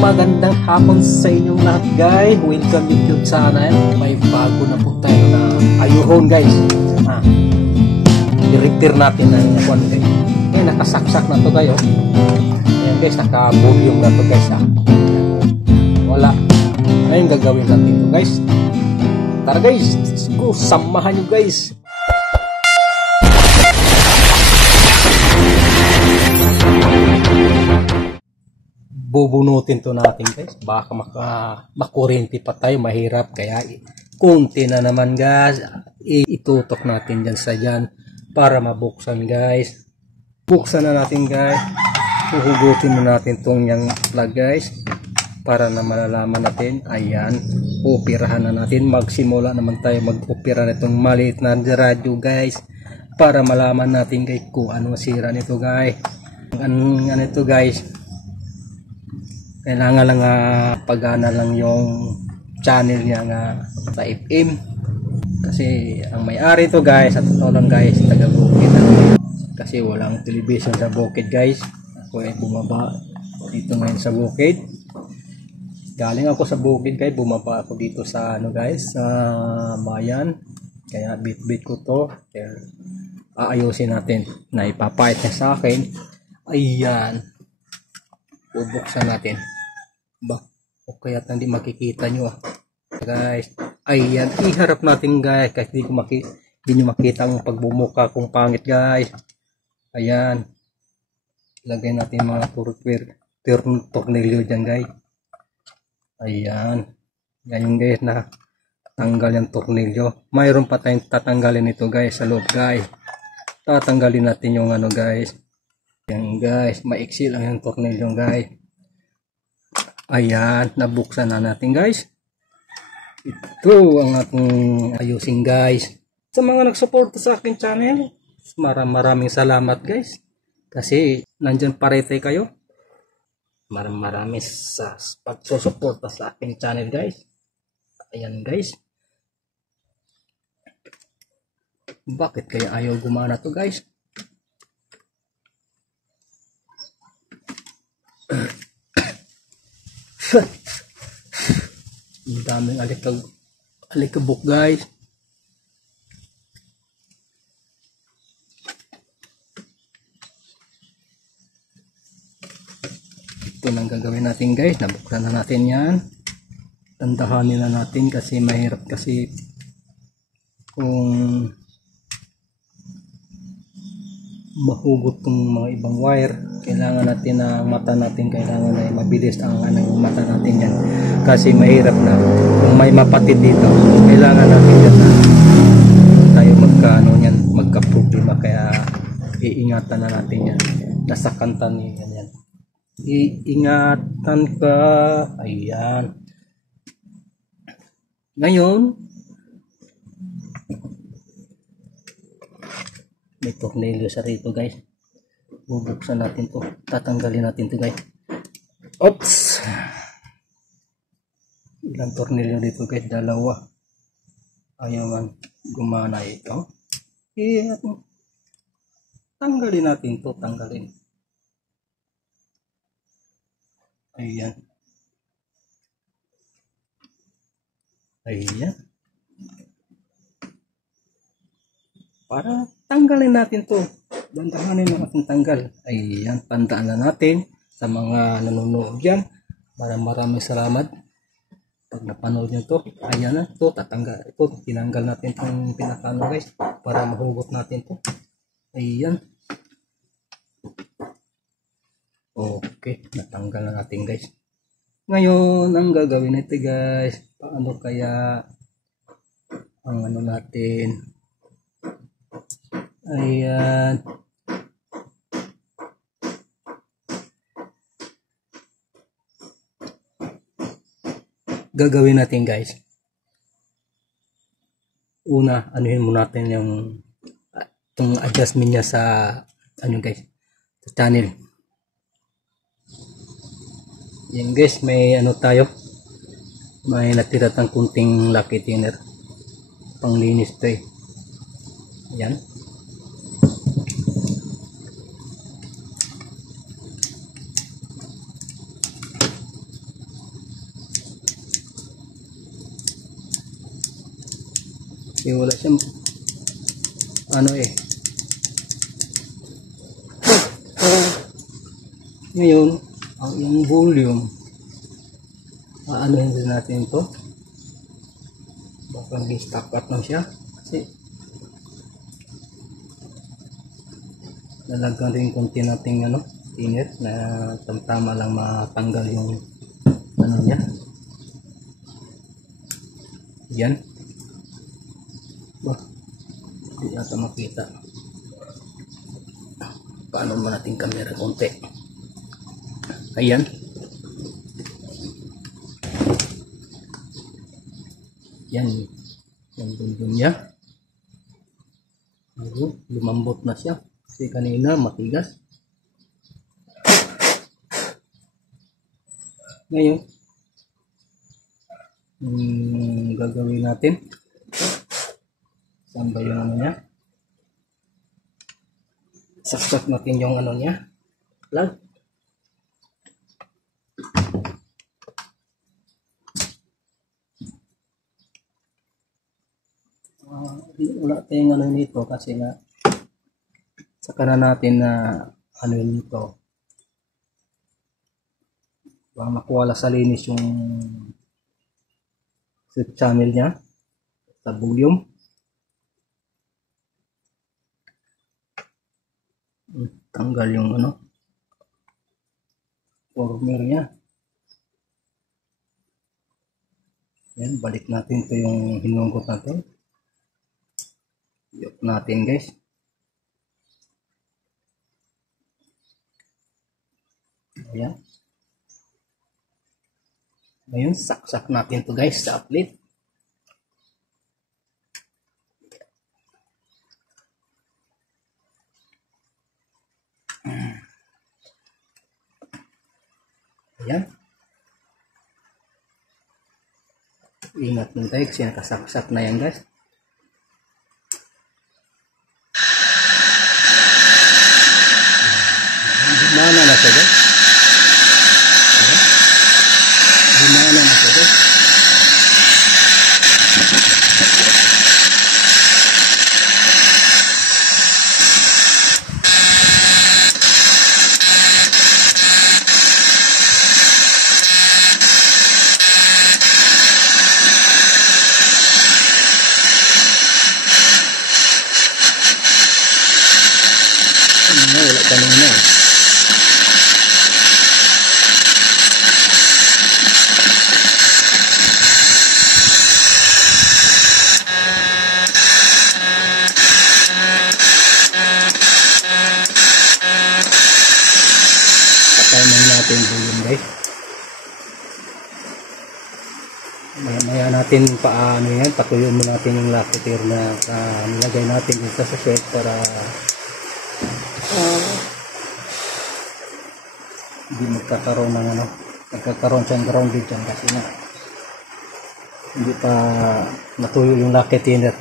magandang hapon sa inyong lahat guys. Welcome YouTube channel. May bago na po tayo na ayuhon guys. I-repair natin ang one guys. Ayan, nakasaksak na to kayo. Ayan guys, naka-volume na to guys. Wala. Ngayon gagawin natin to guys. Tara guys, samahan nyo guys. Bubunutin to natin guys, baka makuryente pa tayo, mahirap, kaya kunti na naman guys, itutok natin dyan sa dyan para mabuksan guys. Buksan na natin guys, uhugutin na natin tong yung plug guys para na malalaman natin. Ayan, upirahan na natin, magsimula naman tayo mag-upira na itong maliit na radyo guys para malaman natin guys kung anong sira nito guys. Ano ito guys, kailangan lang pagana lang yung channel niya nga sa FM, kasi ang may-ari to guys, at totoo lang guys, taga bukid kasi walang television sa bukid guys. Ako ay bumaba dito ngayon sa bukid, galing ako sa bukid guys, bumaba ako dito sa ano guys, sa bayan, kaya bit ko to, kaya aayusin natin na ipapait niya sa akin. Ayan, bubuksan natin ba o kaya hindi makikita nyo guys. Ayan, iharap natin guys kasi di nyo makita ang pagbumuka kung pangit guys. Ayan, lagay natin mga tornilyo dyan guys. Ayan, ngayon guys na tanggal yung tornilyo. Mayroon pa tayong tatanggalin ito guys sa loob guys. Tatanggalin natin yung ano guys. Ayan guys, maiksi lang yung tornilyo guys. Ayan, nabuksan na natin guys. Ito ang ating ayusin guys. Sa mga nagsuporta sa akin channel, maraming salamat guys, kasi nandyan parete kayo. Maraming sa pagsusuporta sa akin channel guys. Ayan guys, bakit kaya ayaw gumana to guys? Ang daming alikabok guys. Ito nang gagawin natin guys, nabuksan na natin yan. Tandahanin na natin kasi mahirap kasi kung mahugot tong mga ibang wire, kailangan natin na mata natin, kailangan na mabilis ang mata natin yan kasi mahirap na kung may mapatid dito, kailangan natin yan na tayo magka problema, kaya iingatan na natin yan. Nasa kanta niya yan, iingatan ka. Ayan, ngayon may tornilyo sa rito guys, bubuksan natin to, tatanggalin natin to guys. Oops, ilang tornilyo dito guys? Dalawa. Ayaw man gumana ito. Tanggalin natin to, tanggalin. Ayan, ayan, para tanggalin natin to, dandahanin natin tanggal. Ayan, tandaan na natin sa mga nanonood dyan, maraming salamat pag napanood nyo to. Ayan na to, tatanggal ito, tinanggal natin itong pinakano guys para mahugot natin to. Ayan, okay, natanggal na natin guys. Ngayon ang gagawin natin guys, paano kaya ang ano natin. Ayan, gagawin natin guys, una anuhin mo natin yung itong adjustment niya sa ano guys, sa channel. Yan guys, may ano tayo, may natira tang kunting lucky thinner, panglinis to eh. Yan, Kasi wala siyang ano eh. Ngayon, ang yung volume, aanohin din natin ito. Baka nag-stop up lang siya. Kasi nalagyan rin konti nating ano, init na tamtama lang matanggal yung ano niya. Yan. Bah, hindi ata makita. Paano ba natin camera konti? Ayan. Yan. Yung dundun niya. Lumambot na siya. Kasi kanina matigas. Ngayon, gagawin natin. Saan ba yung ano niya? Saksak natin yung ano niya. Plug. Wala tayong ano nito kasi nga saka na natin na ano nito. Baka makuwala sa linis yung set channel niya sa volume. Tanggal yung ano former niya. Yan, balik natin ito yung hinugot natin. Yok natin guys. Ayan. Ngayon, saksak natin to guys sa outlet. Ayan. Ingat nyo tayo kasi nakasaksak na yan guys. Gimana na siya guys? Gimana na siya guys? Wala kanina. Patayin natin volume guys. Maya natin paano yan, patuyuin mo natin yung lacquer na nilagay natin dito sa set para hindi magkakaroon ng ano, nagkakaroon siyang grounded dyan kasi na hindi pa natuyo yung lacquer thinner.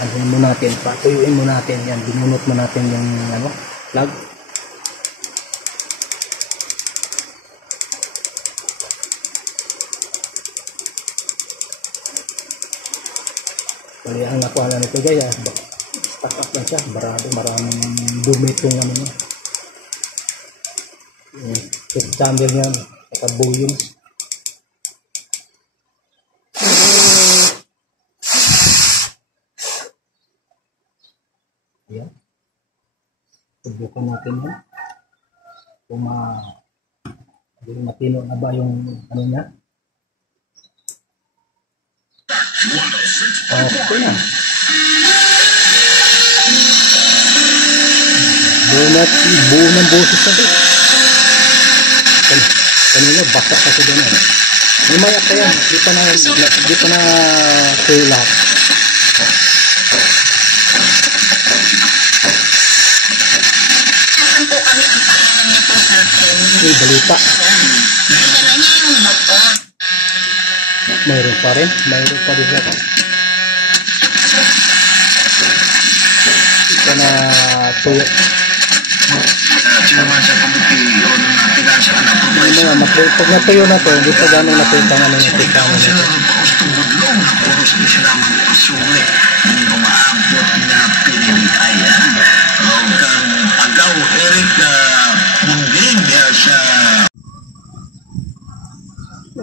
Ano mo natin, patuyuin mo natin yan, binunot mo natin yung ano, plug. Kaya ang nakuha na nito guys, stack up lang siya, maraming dumi itong ano niya. Yung channel niya, saka volume. Ayan. Subukan natin yan. Kung matino na ba yung ano niya. Okay na. Buo ng boses na ito. Kanina baka kasi doon yan. May mayak pa yan. Di pa na tuyo lahat. Saan po kami ang pangalan niya po sa May balita. Dala niya yung motor. Mayroon pa rin. Mayroon pa rin siya. Di pa na tuyo. Pag natuyo na to, hindi pa gano'ng nakita nga ng nakita mo nito. Puros ni sila magpasuli. Hindi umaabot na pinilitaya. O kang agaw Eric Bunding siya.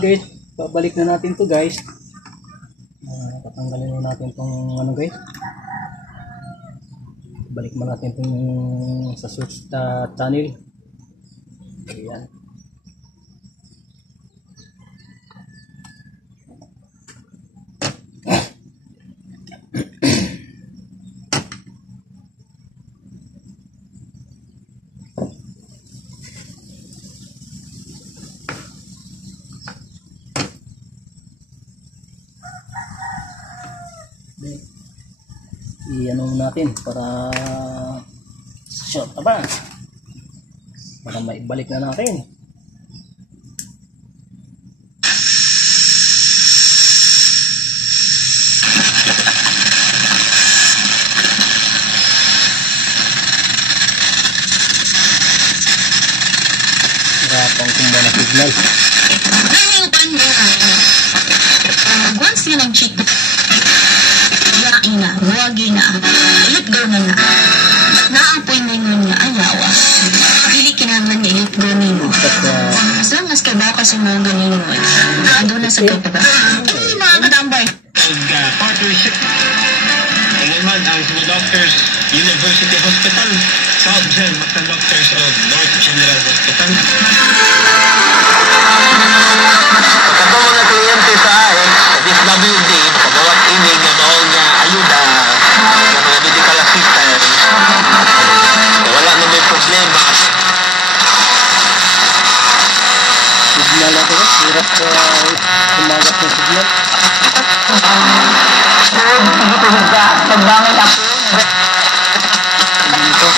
Guys, babalik na natin to guys. Tatanggalin na natin tong ano guys. Balik mo natin tong sa search channel. Ayan. I-ano natin para short ba? Para maibalik na natin. Rapang kumba na signal. Once yun ang cheat ina, wagi na, let go na na. Naapoy na yun nga ayawa. Dili kinangan ni let go ni mo. As long as kaya ka sa mga ganin mo, naado na sa kaya ba? Hindi mga katambay. Partnership. Naman ang mga doctors, University Hospital, South Gen, mga doctors of North General Hospital. Pagkaba mga kliyente sa akin, sa DSWD, pagkawat ini nga maong ayuda ng mga medical assistance, wala na may problema. Signal na to, hirap kumagat ng signal. Pagbangon ako. Dito.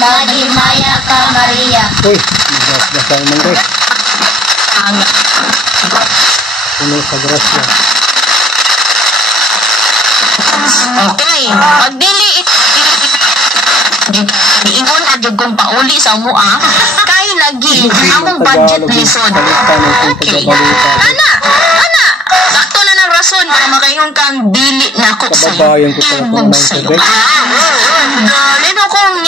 Magimaya ka, Maria. Uy, gas-gas naman guys. Puno sa grasya. Okay, pagdili iingon adyo kong pauli sa mo kay lagi among budget lisod. Okay. Ana, sakto na ng rason para makaingon kang dili na ako sa Kababayan ko pala kung nang sabi. Lino kong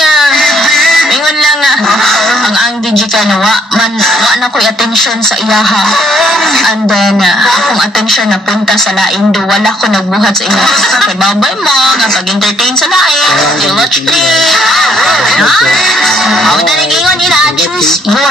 ingon lang ang digital na wa na ko'y attention sa iyaha. And then, akong attention na punta sa lain do, wala ko nagbuhat sa inyo. Kay babay mo, nga pag-entertain sa lain. You watch trip. Ako na nag-ingon nila, choose your